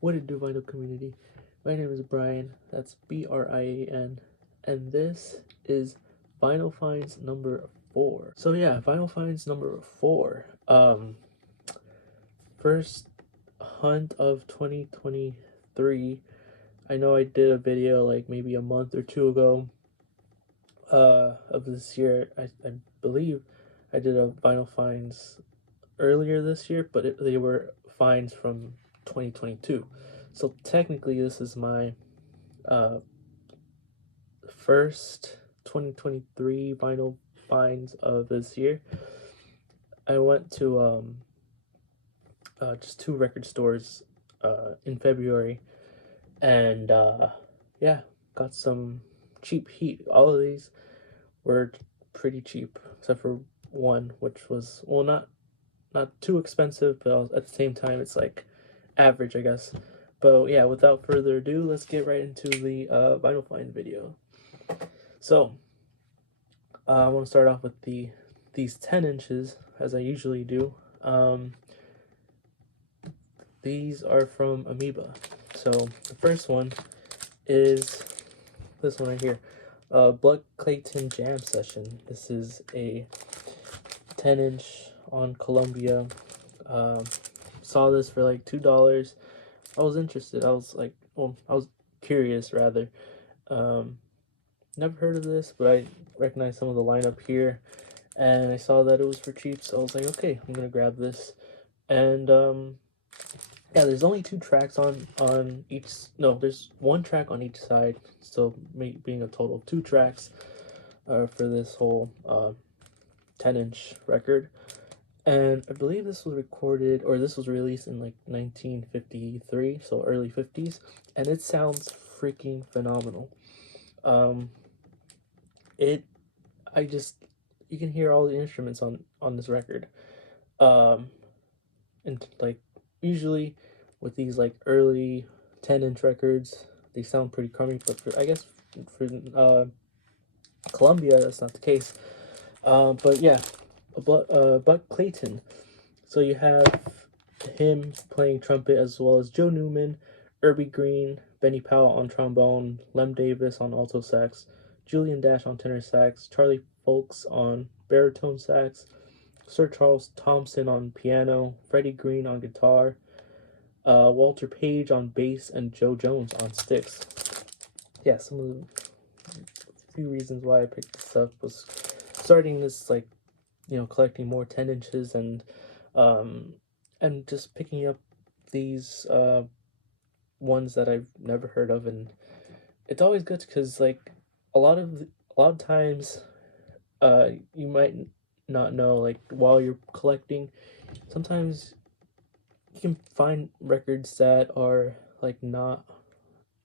What it do, vinyl community? My name is Brian. That's Brian, and this is Vinyl Finds number 4. So yeah, Vinyl Finds number 4. First hunt of 2023. I know I did a video like maybe a month or two ago of this year. I believe I did a Vinyl Finds earlier this year, but they were finds from 2022. So technically, this is my uh, first 2023 vinyl finds of this year. I went to just two record stores in February, and yeah, got some cheap heat. All of these were pretty cheap, except for one, which was not too expensive, but at the same time, it's like average, I guess. But yeah, without further ado, let's get right into the vinyl find video. So I want to start off with these 10 inches, as I usually do. These are from Amoeba. So the first one is this one right here, Buck Clayton Jam Session. This is a 10-inch on Columbia. Saw this for like $2. I was interested. I was like, well, I was curious rather. Never heard of this, but I recognized some of the lineup here, and I saw that it was for cheap, so I was like, okay, I'm gonna grab this. And yeah, there's only two tracks on each. No, there's one track on each side, so being a total of two tracks for this whole 10-inch record. And I believe this was recorded, or this was released in like 1953, so early 50s, and it sounds freaking phenomenal. Um, it, I just, you can hear all the instruments on this record. And like usually with these like early 10-inch records, they sound pretty crummy, but I guess for Columbia, that's not the case. But yeah, Buck Clayton. So you have him playing trumpet, as well as Joe Newman, Irby Green, Benny Powell on trombone, Lem Davis on alto sax, Julian Dash on tenor sax, Charlie Folks on baritone sax, Sir Charles Thompson on piano, Freddie Green on guitar, Walter Page on bass, and Joe Jones on sticks. Yeah, some of the few reasons why I picked this up was starting this, like, collecting more 10 inches and just picking up these ones that I've never heard of. And it's always good because like a lot of times you might not know, like, while you're collecting, sometimes you can find records that are like not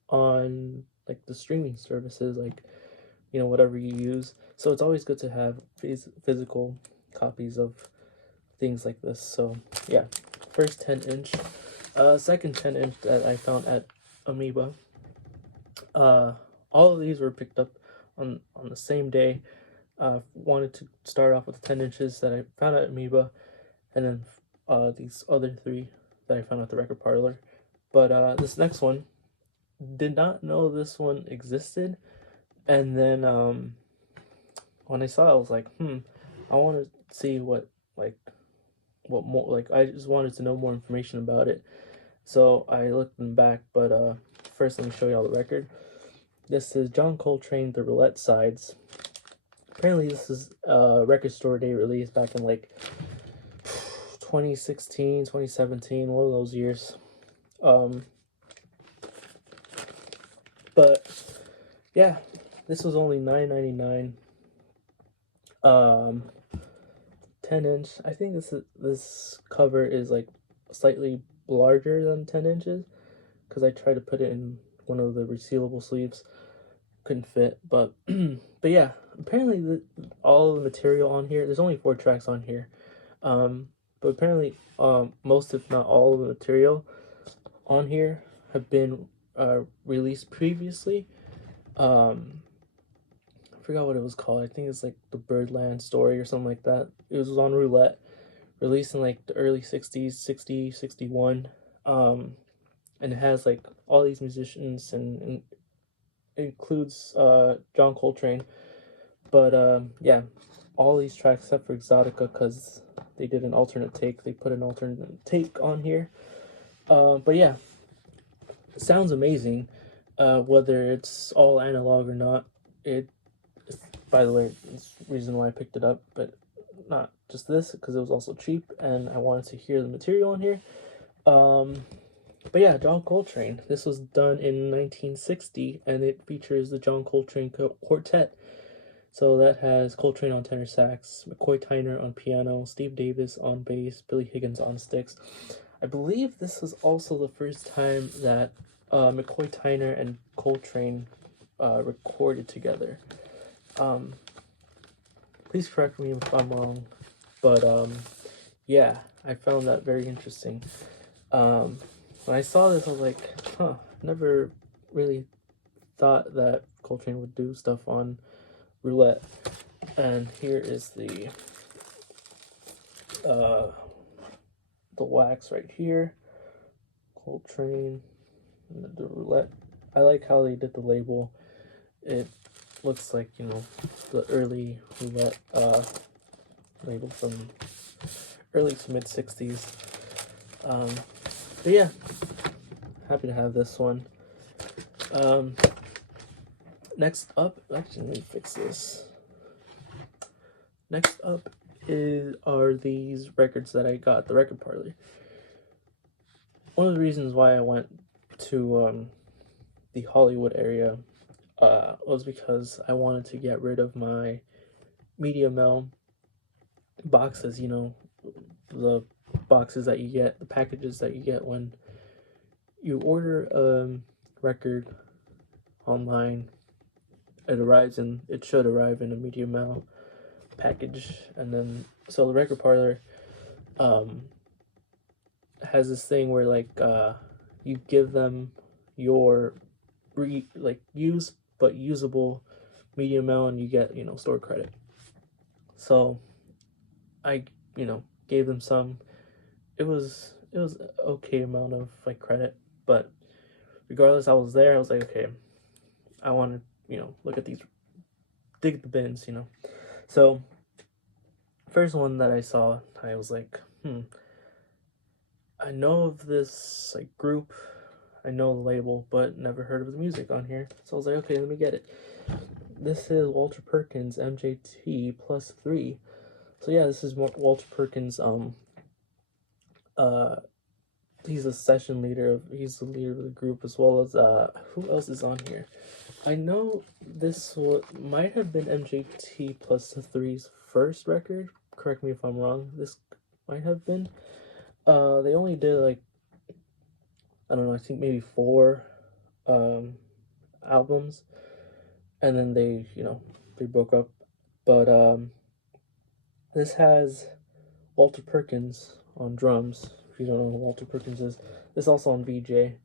on like the streaming services, like, whatever you use. So it's always good to have physical copies of things like this. So yeah, first 10-inch. Second 10-inch that I found at Amoeba. All of these were picked up on the same day. Wanted to start off with the 10 inches that I found at Amoeba, and then these other three that I found at the record parlor. But this next one, did not know this one existed, and then when I saw it, I was like, I want to see what more, like, I just wanted to know more information about it. So I looked them back, but first let me show you all the record. This is John Coltrane, The Roulette Sides. Apparently this is a record store day release back in like 2016, 2017, one of those years. But yeah, this was only $9.99. 10-inch. I think this cover is like slightly larger than 10 inches because I tried to put it in one of the resealable sleeves, couldn't fit. But but yeah, apparently all the material on here, there's only 4 tracks on here, but apparently most, if not all, of the material on here have been released previously. I forgot what it was called. I think it's like the Birdland Story or something like that. It was on Roulette, released in like the early 60s, 60, 61. And and it has like all these musicians, and it includes John Coltrane. But yeah, all these tracks except for Exotica, because they did an alternate take. They put an alternate take on here. But yeah, it sounds amazing. Whether it's all analog or not, it. By the way, it's the reason why I picked it up, but not just this, because it was also cheap, and I wanted to hear the material on here. But yeah, John Coltrane. This was done in 1960, and it features the John Coltrane Quartet. So that has Coltrane on tenor sax, McCoy Tyner on piano, Steve Davis on bass, Billy Higgins on sticks. I believe this was also the first time that McCoy Tyner and Coltrane recorded together. Please correct me if I'm wrong, but yeah, I found that very interesting. When I saw this, I was like, huh, never really thought that Coltrane would do stuff on roulette. And here is the wax right here, Coltrane, and the roulette. I like how they did the label. It looks like, you know, the early roulette label from early to mid 60s. But yeah, happy to have this one. Next up, actually, let me fix this. Next up are these records that I got at the record parlor. One of the reasons why I went to the Hollywood area was because I wanted to get rid of my Media Mail boxes, you know, the boxes that you get, the packages that you get when you order a record online. It should arrive in a Media Mail package, and then so the record parlor has this thing where like you give them your used but usable Media Mail, and you get, you know, store credit. So I, you know, gave them some. It was okay amount of like credit, but regardless, I was there. I was like, okay, I want to, you know, look at these, dig the bins, you know. So first one that I saw, I was like, I know of this like group, I know the label, but never heard of the music on here. So I was like, okay, let me get it. This is Walter Perkins MJT plus 3. So yeah, this is Walter Perkins. He's a session leader. He's the leader of the group, as well as who else is on here? I know this might have been MJT plus 3's first record. Correct me if I'm wrong. This might have been. They only did like, I don't know, I think maybe 4 albums, and then they, you know, they broke up. But this has Walter Perkins on drums. If you don't know who Walter Perkins is, this also on VJ.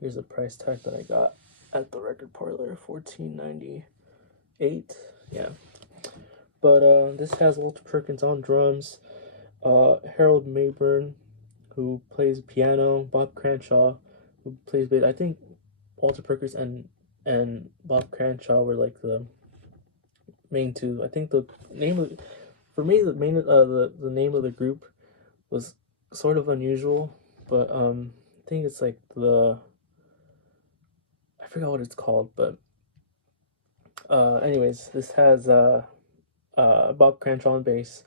Here's the price tag that I got at the record parlor, $14.98. Yeah. But this has Walter Perkins on drums, Harold Mayburn, who plays piano, Bob Cranshaw, who plays bass. I think Walter Perkins and Bob Cranshaw were like the main two. I think the name of, for me, the name of the group was sort of unusual, but I think it's like I forgot what it's called, but anyways, this has Bob Cranshaw on bass,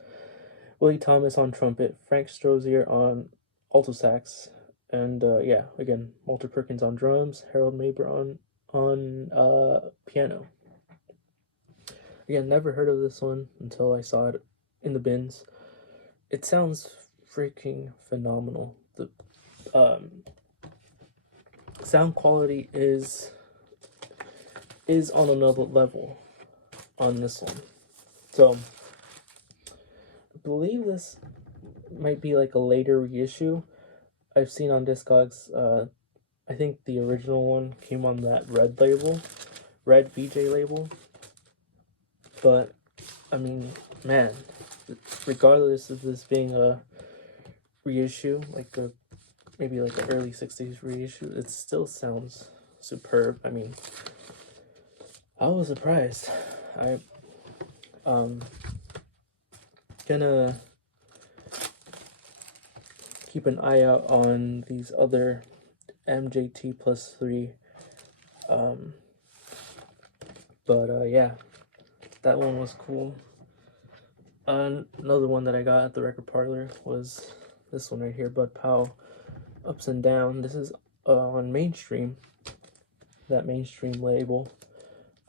Willie Thomas on trumpet, Frank Strozier on alto sax, and yeah, again, Walter Perkins on drums, Harold Mayburn on piano. Again, never heard of this one until I saw it in the bins. It sounds freaking phenomenal. The sound quality is on another level on this one. So I believe this might be like a later reissue. I've seen on Discogs, I think the original one came on that red VJ label. But I mean, man, regardless of this being a reissue, like a maybe like an early 60s reissue. It still sounds superb. I mean, I was surprised. I gonna keep an eye out on these other MJT plus 3. Yeah, that one was cool. Another one that I got at the record parlor was this one right here, Bud Powell, Ups and Down. This is on Mainstream, that Mainstream label.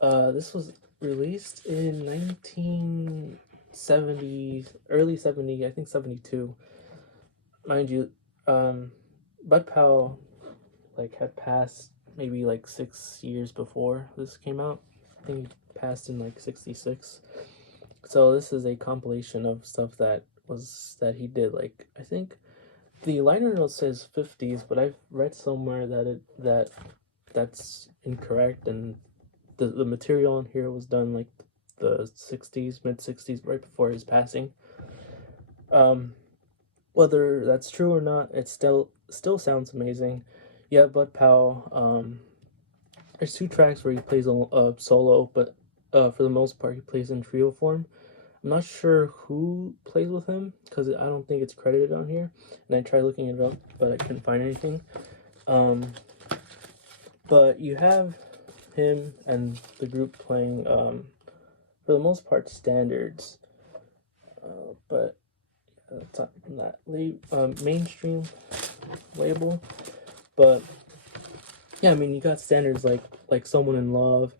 This was released in 1970, early 70, I think 72. Mind you, Bud Powell like had passed maybe like 6 years before this came out. I think he passed in like 66. So this is a compilation of stuff that he did. Like, I think the liner note says 50s, but I've read somewhere that that's incorrect, and the material on here was done like the 60s, mid 60s, right before his passing. Whether that's true or not, it still sounds amazing. Yeah, Bud Powell. There's 2 tracks where he plays a solo, but for the most part he plays in trio form. I'm not sure who plays with him because I don't think it's credited on here, and I tried looking it up, but I couldn't find anything. But you have him and the group playing, for the most part, standards. But it's on that Mainstream label. But yeah, I mean, you got standards like Someone in Love,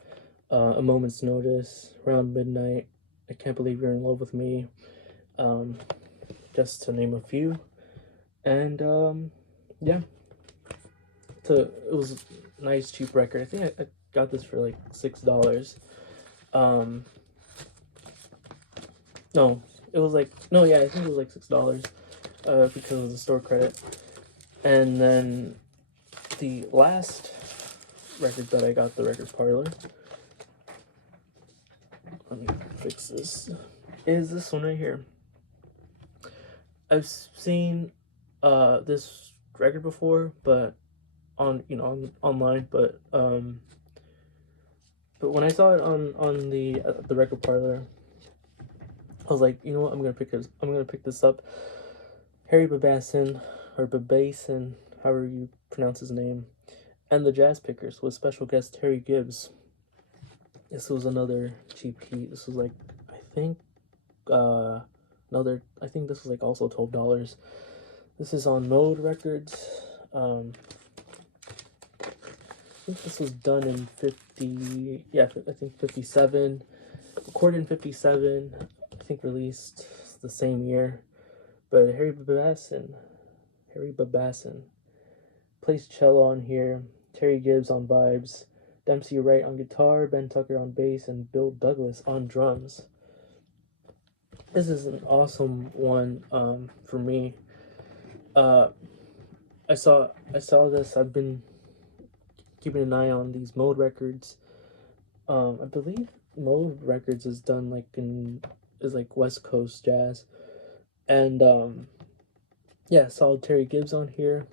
A Moment's Notice, Around Midnight, I Can't Believe You're in Love with Me, just to name a few. And yeah, it was a nice cheap record. I think I got this for like $6. No, it was like, no, yeah, I think it was like $6 because of the store credit. And then the last record that I got at the record parlor, let me fix this, is this one right here. I've seen this record before, but online, but when I saw it on the record parlor, I was like, you know what, I'm gonna pick this up. Harry Babasson, or Babasson, however you pronounce his name, and the Jazz Pickers with special guest Terry Gibbs. This was another cheap heat. This was like, I think this was like also $12. This is on Mode Records. I think this was done in 57, recorded in 57, I think released the same year. But Harry Babasson plays cello on here, Terry Gibbs on vibes, Dempsey Wright on guitar, Ben Tucker on bass, and Bill Douglas on drums. This is an awesome one for me. I saw this. I've been keeping an eye on these Mode Records. I believe Mode Records is done is like West Coast jazz. And yeah, saw Terry Gibbs on here.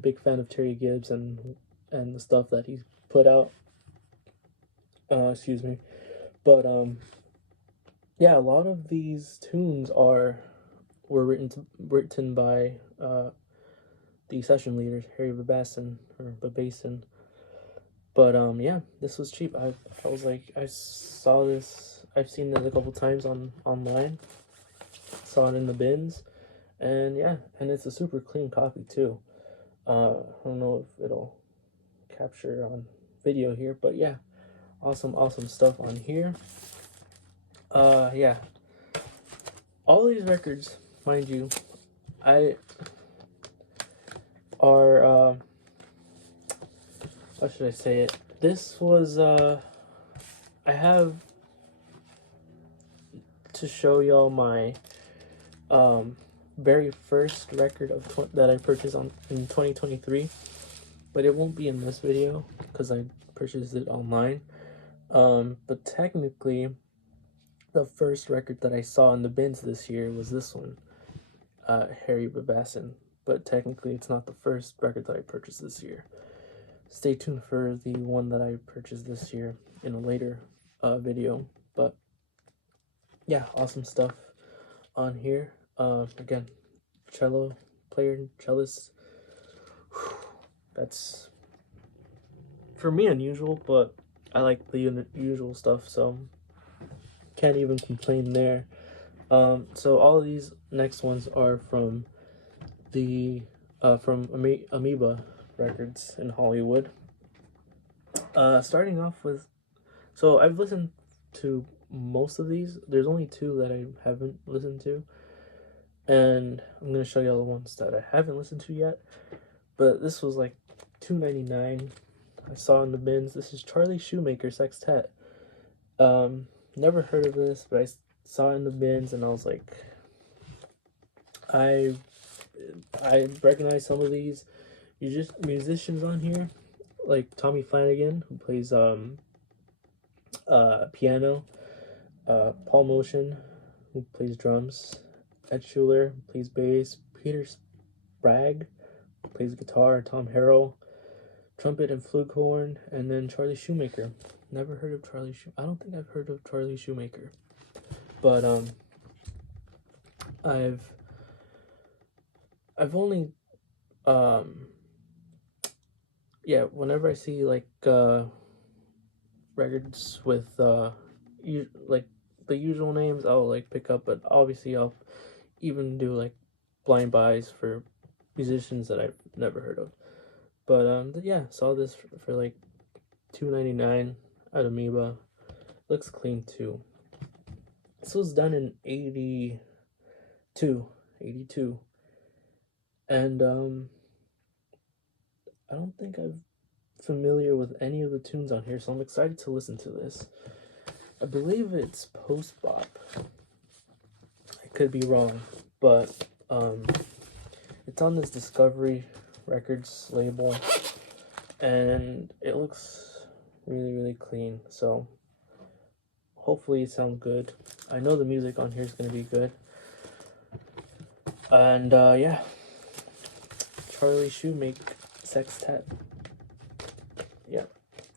Big fan of Terry Gibbs and the stuff that he put out. Excuse me. But yeah, a lot of these tunes were written by the session leaders, Harry Babasson or Babasson. But yeah, this was cheap. I was like, I saw this. I've seen it a couple times online. Saw it in the bins, and yeah, and it's a super clean copy too. I don't know if it'll capture on video here, but yeah, awesome stuff on here. Yeah, all these records, mind you, are how should I say it? This was I have to show y'all my very first record that I purchased in 2023, but it won't be in this video because I purchased it online. But technically, the first record that I saw in the bins this year was this one, Harry Babasson. but technically it's not the first record that I purchased this year. Stay tuned for the one that I purchased this year in a later video. But yeah, awesome stuff on here. Again, cello player, cellist. That's for me unusual, but I like the usual stuff, so can't even complain there. So all of these next ones are from the Amoeba Records in Hollywood. Starting off with, so I've listened to most of these. There's only two that I haven't listened to, and I'm gonna show you all the ones that I haven't listened to yet. But this was like $2.99. I saw in the bins. This is Charlie Shoemaker Sextet. Never heard of this, but I saw it in the bins, and I was like, I recognize some of these musicians on here, like Tommy Flanagan, who plays piano, Paul Motion, who plays drums, Ed Schuler, who plays bass, Peter Sprague, who plays guitar, Tom Harrell, trumpet and flugelhorn, and then Charlie Shoemaker. Never heard of Charlie I don't think I've heard of Charlie Shoemaker, but I've only yeah, whenever I see like records with like the usual names, I'll like pick up, but obviously I'll even do like blind buys for musicians that I've never heard of. But yeah, saw this for like $2.99 at Amoeba. Looks clean too. This was done in 82, and I don't think I'm familiar with any of the tunes on here, so I'm excited to listen to this. I believe it's post-bop. I could be wrong, but it's on this Discovery Records label, and it looks really, really clean, so hopefully it sounds good. I know the music on here is going to be good. And yeah, Charlie Shoemaker Sextet. Yeah,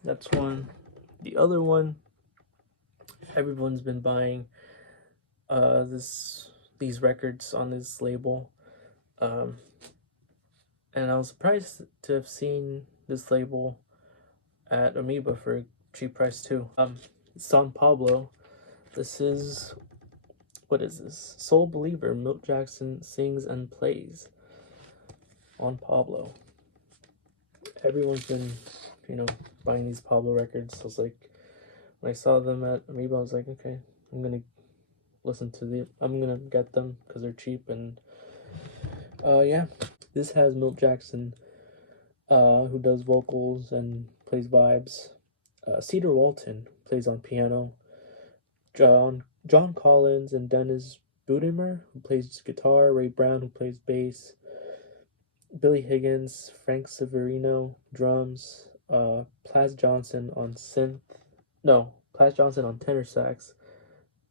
that's one. The other one, everyone's been buying these records on this label, and I was surprised to have seen this label at Amoeba for a cheap price too. San Pablo. This is, what is this? Soul Believer, Milt Jackson sings and plays on Pablo. Everyone's been, buying these Pablo records. So I was like, when I saw them at Amoeba, I was like, okay, I'm gonna get them because they're cheap. And yeah, this has Milt Jackson, who does vocals and plays vibes. Cedar Walton plays on piano. John Collins and Dennis Budimer, who plays guitar. Ray Brown, who plays bass. Billy Higgins, Frank Severino, drums. Plas Johnson on tenor sax.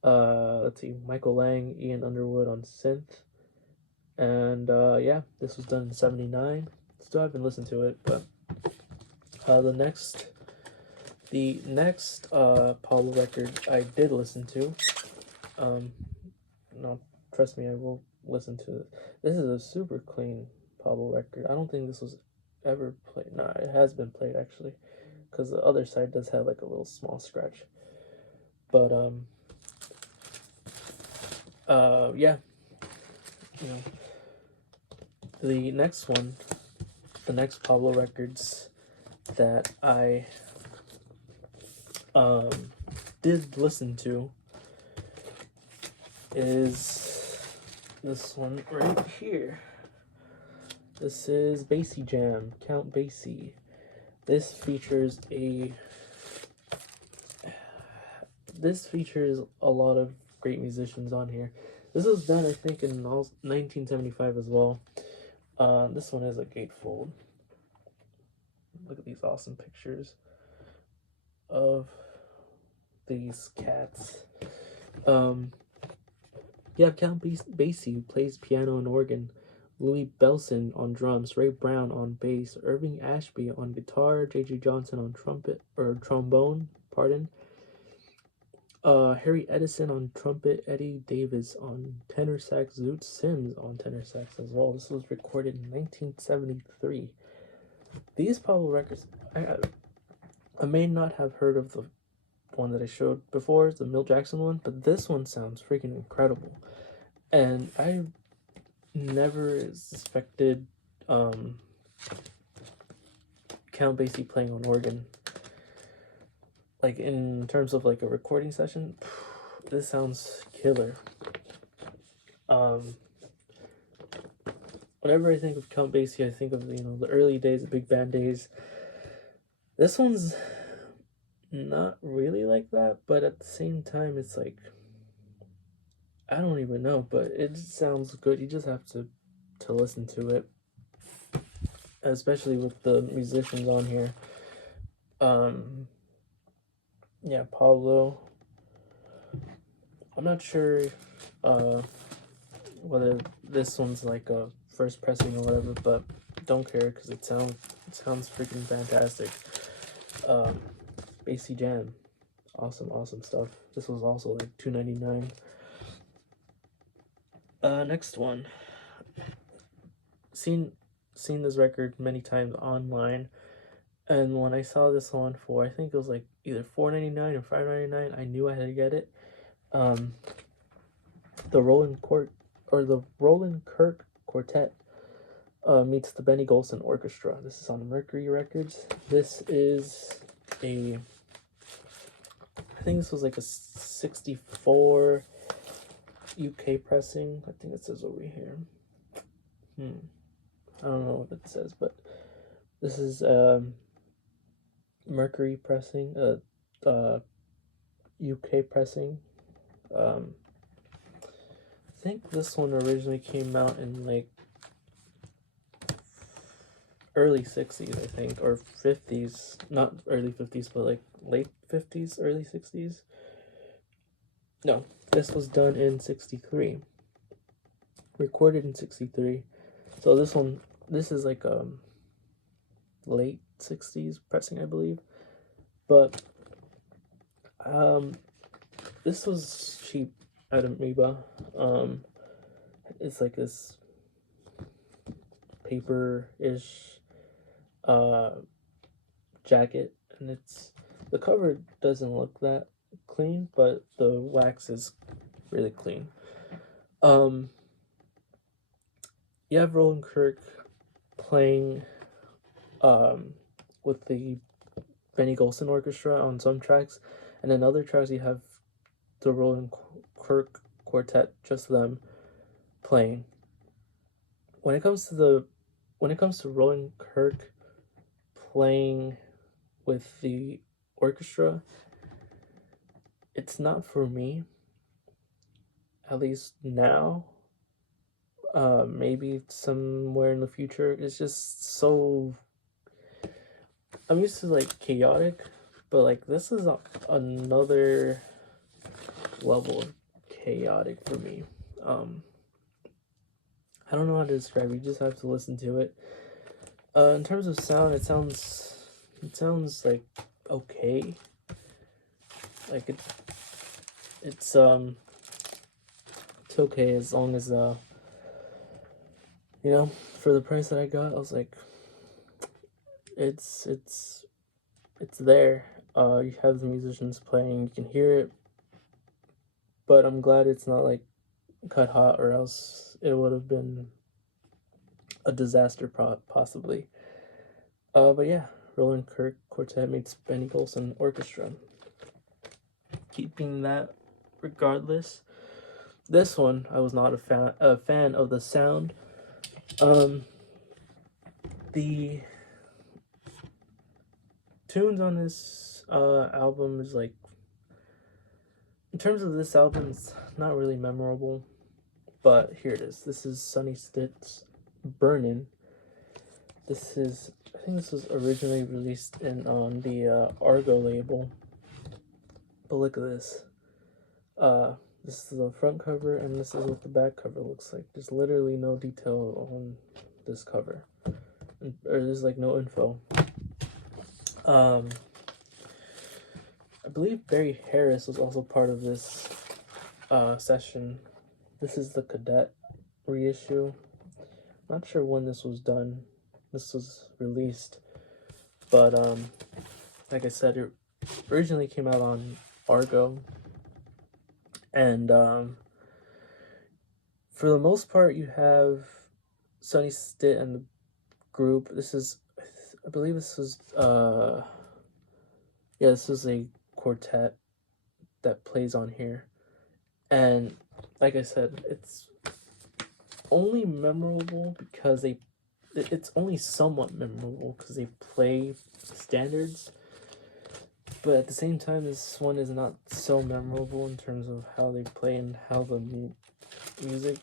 Let's see, Michael Lang, Ian Underwood on synth. And yeah, this was done in '79. Still haven't listened to it, but the next Pablo record I did listen to. No, trust me, I will listen to it. This is a super clean Pablo record. I don't think this was ever played. Nah, it has been played actually, because the other side does have like a little small scratch. But yeah, the next Pablo records that I did listen to is this one right here. This is Basie Jam, Count Basie. This features a lot of great musicians on here. This was done, I think, in 1975 as well. This one is a gatefold. Look at these awesome pictures of these cats. You have Count Basie, who plays piano and organ Louis Belson on drums, Ray Brown on bass, Irving Ashby on guitar, J.J. Johnson on trumpet or trombone, pardon. Harry Edison on trumpet, Eddie Davis on tenor sax, Zoot Sims on tenor sax as well. This was recorded in 1973. These Pablo records, I may not have heard of the one that I showed before, the Milt Jackson one, but this one sounds freaking incredible. And I never suspected Count Basie playing on organ. Like in terms of like a recording session, this sounds killer. Whenever I think of Count Basie, I think of the early days, the big band days. This one's not really like that, but at the same time, it's like I don't even know, but it just sounds good. You just have to listen to it, especially with the musicians on here. Yeah, Pablo. I'm not sure whether this one's like a first pressing or whatever, but don't care because it sounds freaking fantastic. Basie Jam, awesome stuff. This was also like $2.99. Next one. Seen this record many times online, and when I saw this one for, I think it was like either $4.99 or $5.99, I knew I had to get it. The Roland Kirk Quartet meets the Benny Golson Orchestra. This is on Mercury Records. This is I think this was like a 64 UK pressing. I think it says over here. I don't know what it says, but this is Mercury pressing, UK pressing. I think this one originally came out in like early 60s, I think, or 50s. Not early 50s, but like late 50s, early 60s. No, this was done in 63. Recorded in 63. So this is like late 60s pressing, I believe. But this was cheap at Amoeba. It's like this paper-ish jacket, and the cover doesn't look that clean, but the wax is really clean. You have Roland Kirk playing with the Benny Golson Orchestra on some tracks, and then other tracks you have the Roland Kirk Quartet, just them playing. When it comes to Roland Kirk playing with the orchestra, it's not for me, at least now. Maybe somewhere in the future. It's just so, I'm used to like chaotic, but like this is another level of chaotic for me. I don't know how to describe it. You just have to listen to it. In terms of sound, it sounds like okay. Like it's okay as long as for the price that I got, I was like, it's there. You have the musicians playing, you can hear it, but I'm glad it's not like cut hot, or else it would have been a disaster possibly. But yeah, Roland Kirk Quartet meets Benny Golson Orchestra. Keeping that regardless. This one, I was not a fan of the sound. The tunes on this album is like, in terms of this album, it's not really memorable, but here it is. This is Sonny Stitt's Burnin'. I think this was originally released on the Argo label, but look at this. This is the front cover, and this is what the back cover looks like. There's literally no detail on this cover, or there's like no info. I believe Barry Harris was also part of this session. This is the Cadet reissue. Not sure when this was done. This was released, but like I said, it originally came out on Argo, and for the most part, you have Sonny Stitt and the group. This is, I believe, this was yeah, this is a quartet that plays on here, and like I said, it's only memorable because it's only somewhat memorable because they play standards, but at the same time, this one is not so memorable in terms of how they play and how the music,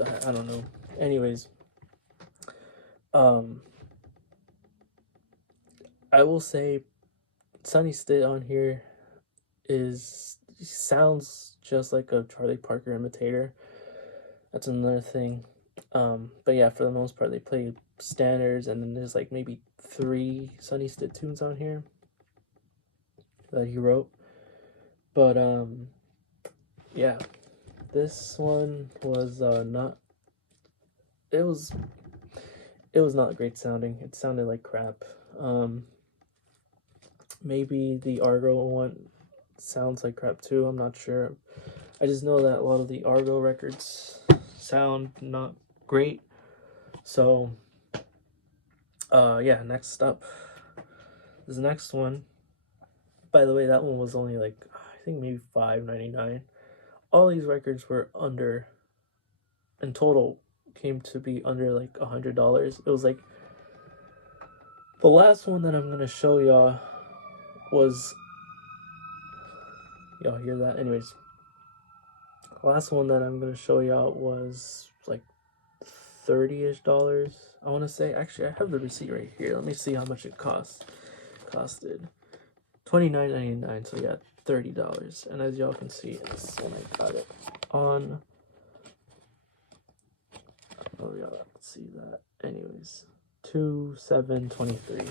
I don't know. Anyways, I will say Sonny Stitt on here sounds just like a Charlie Parker imitator. That's another thing. But yeah, for the most part, they play standards, and then there's like maybe 3 Sonny Stitt tunes on here that he wrote. But yeah, this one was not. It was not great sounding. It sounded like crap. Maybe the Argo one sounds like crap too. I'm not sure. I just know that a lot of the Argo records sound not great. So yeah, next up, this next one. By the way, that one was only like, I think maybe $5.99. All these records were under, in total, came to be under like $100. It was like, the last one that I'm gonna show y'all was, y'all hear that? Anyways, the last one that I'm gonna show y'all was like $30-ish. I want to say, actually, I have the receipt right here. Let me see how much it costed. $29.99. So yeah, $30. And as y'all can see, this one I got it on. Oh yeah, let's see that. Anyways, 2/7/23,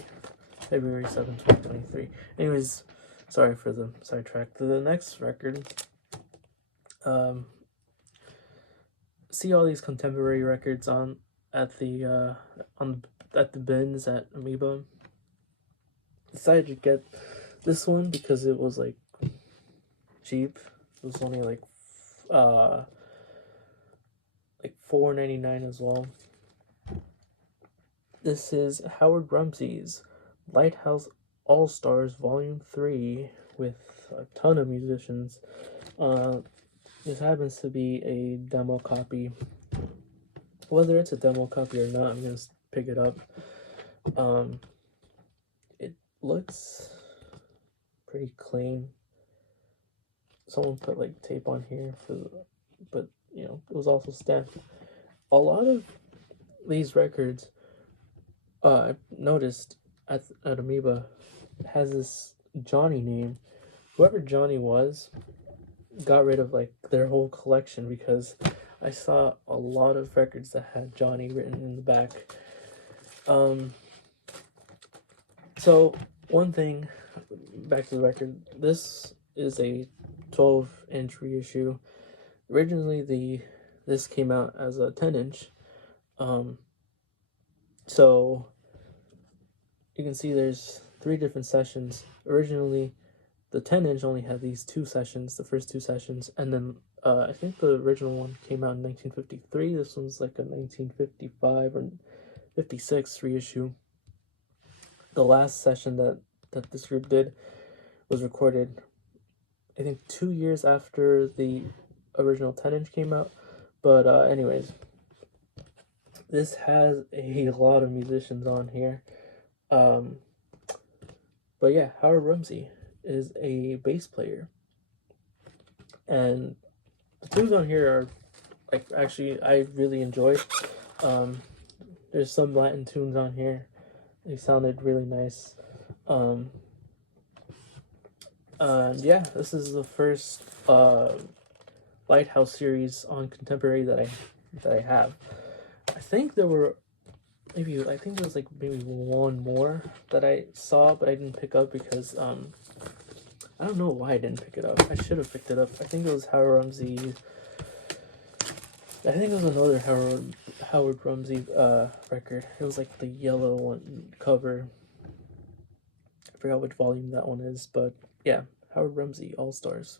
February 7th, 2023. Anyways, sorry for the sidetrack. To the next record, see all these contemporary records at the bins at Amoeba. Decided to get this one because it was like cheap. It was only like $4.99 as well. This is Howard Rumsey's Lighthouse All Stars Volume 3 with a ton of musicians. This happens to be a demo copy. Whether it's a demo copy or not, I'm gonna pick it up. It looks pretty clean. Someone put like tape on here but you know, it was also stamped. A lot of these records, I've noticed at Amoeba, has this Johnny name. Whoever Johnny was got rid of like their whole collection, because I saw a lot of records that had Johnny written in the back. So one thing, back to the record, this is a 12-inch reissue. Originally this came out as a 10-inch. So you can see there's 3 different sessions. Originally the 10-inch only had these 2 sessions, the first 2 sessions, and then I think the original one came out in 1953. This one's like a 1955 or 56 reissue. The last session that this group did was recorded, I think, 2 years after the original 10-inch came out. But anyways, this has a lot of musicians on here. But yeah, Howard Rumsey is a bass player, and the tunes on here are like, actually, I really enjoyed. There's some Latin tunes on here. They sounded really nice. Yeah, this is the first Lighthouse series on Contemporary that I have. I think there were I think there was like maybe one more that I saw, but I didn't pick up because I don't know why I didn't pick it up. I should have picked it up. I think it was Howard Rumsey. I think it was another Howard Rumsey record. It was like the yellow one cover. I forgot which volume that one is, but yeah, Howard Rumsey All Stars.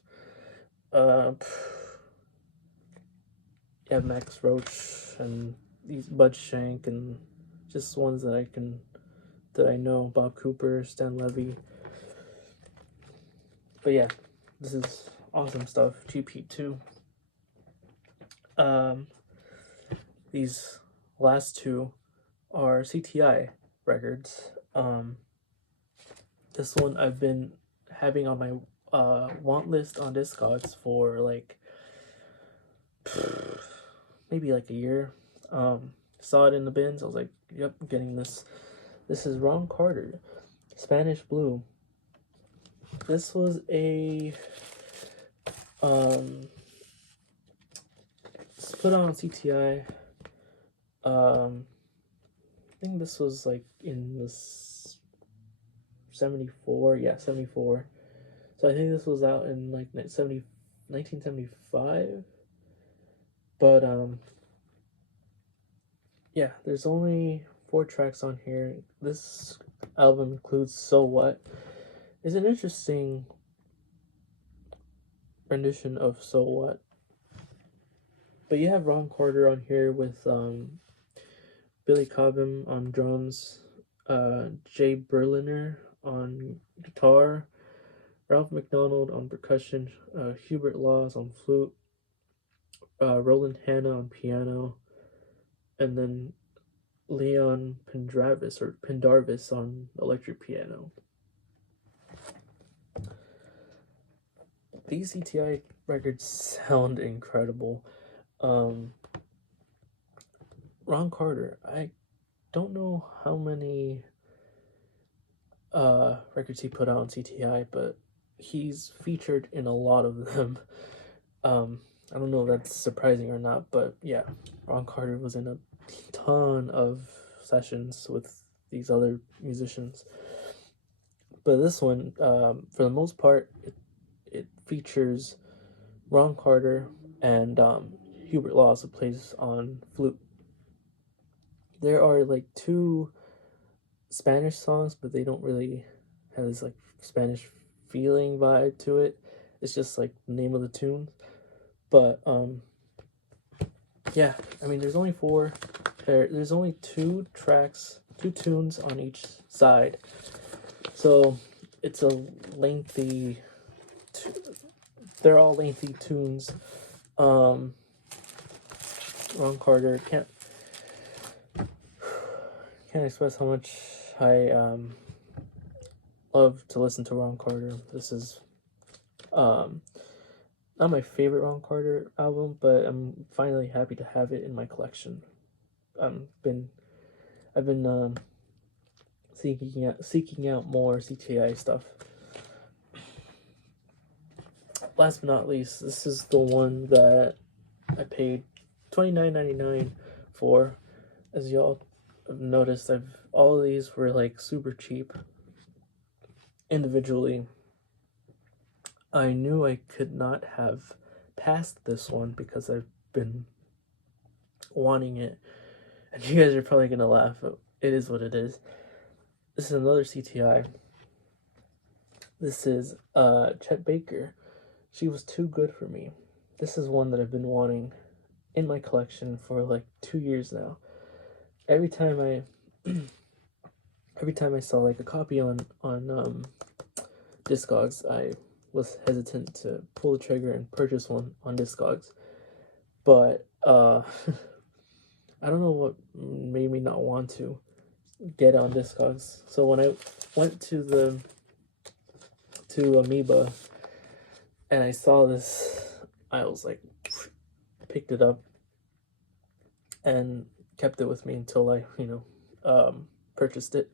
Uh, yeah, Max Roach and these Bud Shank and just ones that I know. Bob Cooper, Stan Levy. But yeah, this is awesome stuff. GP2. Um, these last two are CTI records. This one I've been having on my want list on Discogs for like maybe like a year. Saw it in the bins. I was like, "Yep, I'm getting this." This is Ron Carter, Spanish Blue. This was a put on CTI. I think this was like in this 74. Yeah, 74. So I think this was out in like 1975. But yeah, there's only 4 tracks on here. This album includes So What. It's an interesting rendition of So What. But you have Ron Carter on here with Billy Cobham on drums, Jay Berliner on guitar, Ralph McDonald on percussion, Hubert Laws on flute, Roland Hanna on piano, and then Leon Pendarvis on electric piano. These CTI records sound incredible. Ron Carter, I don't know how many records he put out on CTI, but he's featured in a lot of them. I don't know if that's surprising or not, but yeah, Ron Carter was in a ton of sessions with these other musicians. But this one, for the most part, it features Ron Carter and Hubert Laws, who plays on flute. There are like 2 Spanish songs, but they don't really have this like Spanish feeling vibe to it. It's just like the name of the tune. But yeah, I mean, there's only 4. There's only 2 tracks, 2 tunes on each side, so it's a lengthy. They're all lengthy tunes. Ron Carter can't express how much I love to listen to Ron Carter. This is not my favorite Ron Carter album, but I'm finally happy to have it in my collection. I've been seeking out more CTI stuff. Last but not least, this is the one that I paid $29.99 for. As y'all have noticed, all of these were like super cheap individually. I knew I could not have passed this one because I've been wanting it, and you guys are probably gonna laugh, but it is what it is. This is another CTI. This is Chet Baker. She Was Too Good for Me. This is one that I've been wanting in my collection for like 2 years now. Every time I saw like a copy on Discogs, I was hesitant to pull the trigger and purchase one on Discogs. But I don't know what made me not want to get on Discogs. So when I went to Amoeba and I saw this, I was like, picked it up and kept it with me until I, purchased it.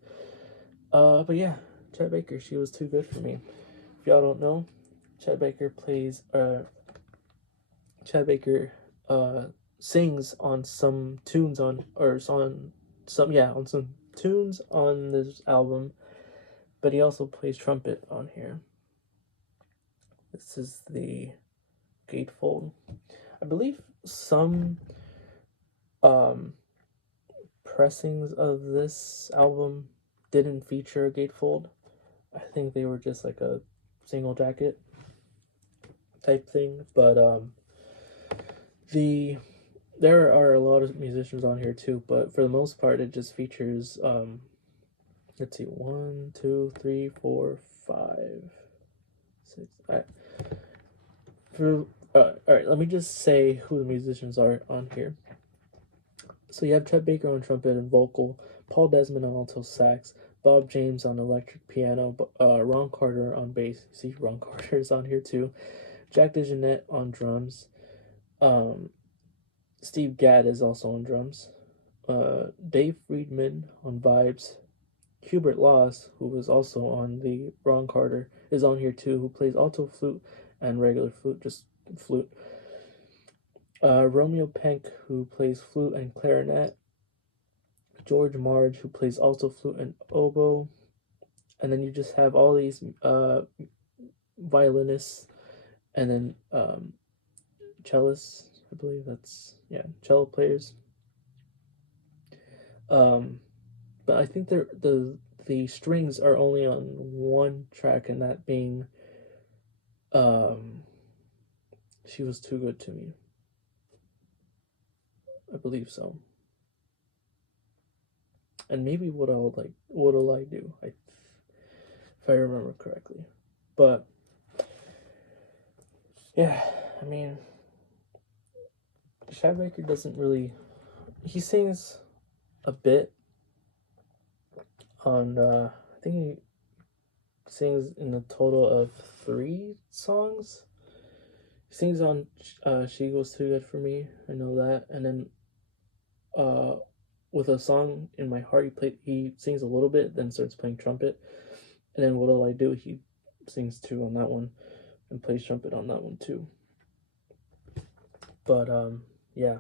But yeah, Chet Baker, She Was Too Good for Me. if y'all don't know, Chad Baker sings on some tunes on some tunes on this album, but he also plays trumpet on here. This is the gatefold. I believe some pressings of this album didn't feature a gatefold. I think they were just like a single jacket type thing, but there are a lot of musicians on here too, but for the most part it just features let's see, 1 2 3 4 5 6. All right, let me just say who the musicians are on here. So you have Chet Baker on trumpet and vocal, Paul Desmond on alto sax, Bob James on electric piano, Ron Carter on bass. See, Ron Carter is on here too. Jack DeJohnette on drums. Steve Gadd is also on drums. Dave Friedman on vibes. Hubert Laws, who was also on the Ron Carter, is on here too, who plays alto flute and regular flute, just flute. Romeo Penk, who plays flute and clarinet. George Marge, who plays alto flute and oboe. And then you just have all these violinists, and then cellists, I believe that's, yeah, cello players. But I think the strings are only on one track, and that being She Was Too Good to Me. I believe so. And maybe What'll I Do, if I remember correctly. But yeah, I mean, Chad Baker doesn't really, he sings a bit on I think he sings in a total of 3 songs. He sings on She Goes Too Good For Me, I know that. And then with a song In My Heart, he sings a little bit, then starts playing trumpet. And then What'll I Do, he sings too on that one and plays trumpet on that one too. But yeah,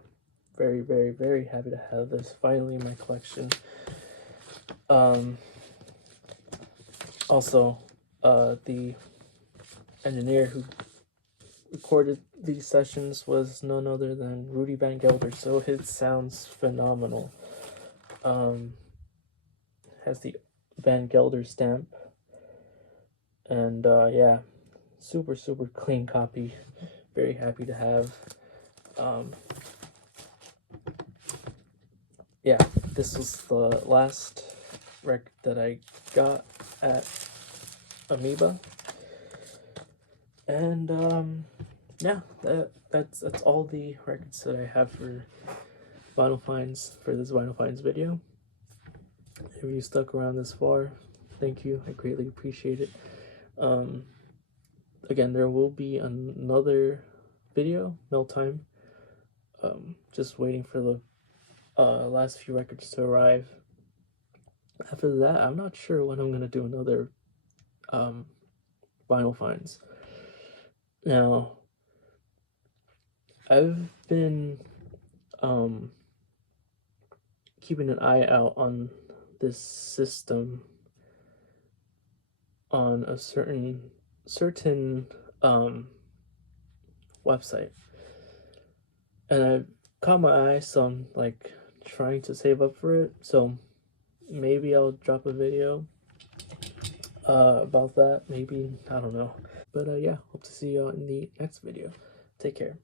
very, very, very happy to have this finally in my collection. Also, the engineer who recorded these sessions was none other than Rudy Van Gelder, so it sounds phenomenal. Has the Van Gelder stamp, and yeah, super, super clean copy. Very happy to have. Yeah, this was the last record that I got at Amoeba, and yeah, that's all the records that I have for Vinyl Finds for this Vinyl Finds video. If you stuck around this far, thank you. I greatly appreciate it. Again, there will be another video, Melt Time. Just waiting for the last few records to arrive. After that, I'm not sure when I'm gonna do another Vinyl Finds. Now, I've been keeping an eye out on this system on a certain website, and I've caught my eye, so I'm like trying to save up for it. So maybe I'll drop a video about that. Maybe, I don't know. But yeah, hope to see y'all in the next video. Take care.